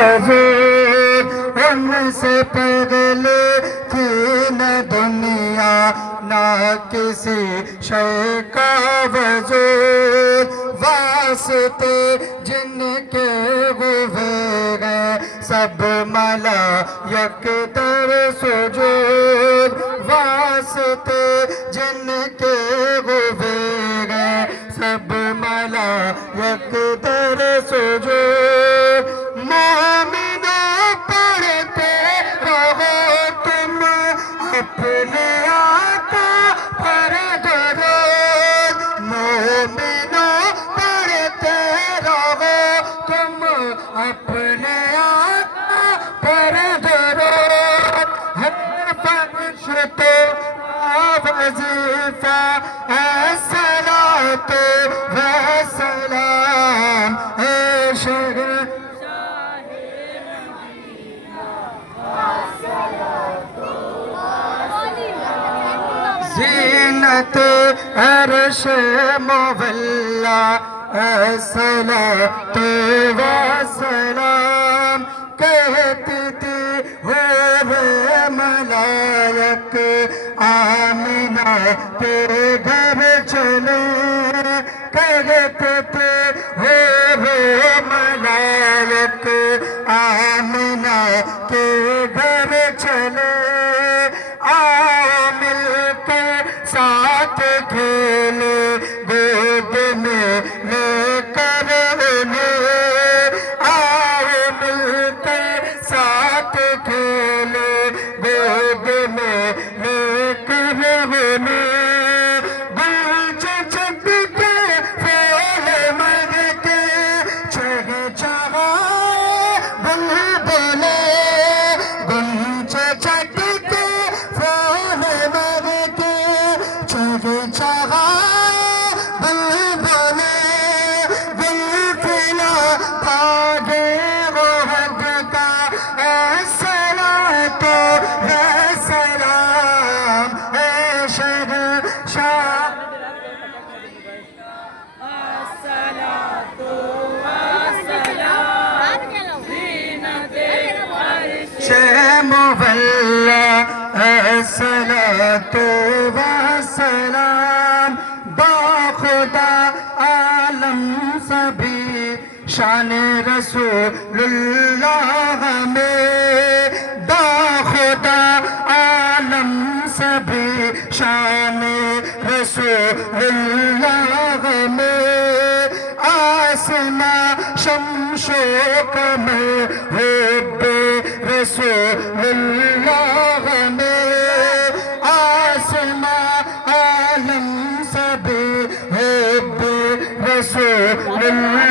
وجود ان سے پہلے تھی نہ دنیا نہ کسی شے کا وجود واسطے جن کے ہوئے گئے سب ملائک در سجود واسطے جن کے ہوئے گئے سب ملائک در سجود مومنوں پڑھتے رہو تم اپنے آقا پر درود مومنوں پڑھتے رہو تم اپنے آقا پر درود ہر فرش تو وظیفہ الصلاۃ والسلام اے شہر زینت عرش مولا الصلاۃ والسلام کہتی تھی ہوئے ملائک آمنہ کے گھر چلے کہتے تھے ہوئے ملائک آمنہ کے گھر چلے آؤ مل کے ساتھ کھیلے گود میں لے کر انہیں آؤ مل کے ساتھ کھیلے گود میں لے کر انہیں گنج چھپ کے پھول مر کے چڑھ چڑھائے بلبلے گنج چھپ کے پھول مر کے چڑھ چڑھائے بلبلے دل کھلا بھاگے وہ حد کا الصلاۃ والسلام اے شہنشاہ مولا الصلاۃ والسلام باخدا عالم سبھی شان رسول اللہ میں باخدا عالم سبھی شان رسول اللہ میں آسماں شمس و قمر حب رسول اللہ میں آسماں عالم سبھی حب رسول اللہ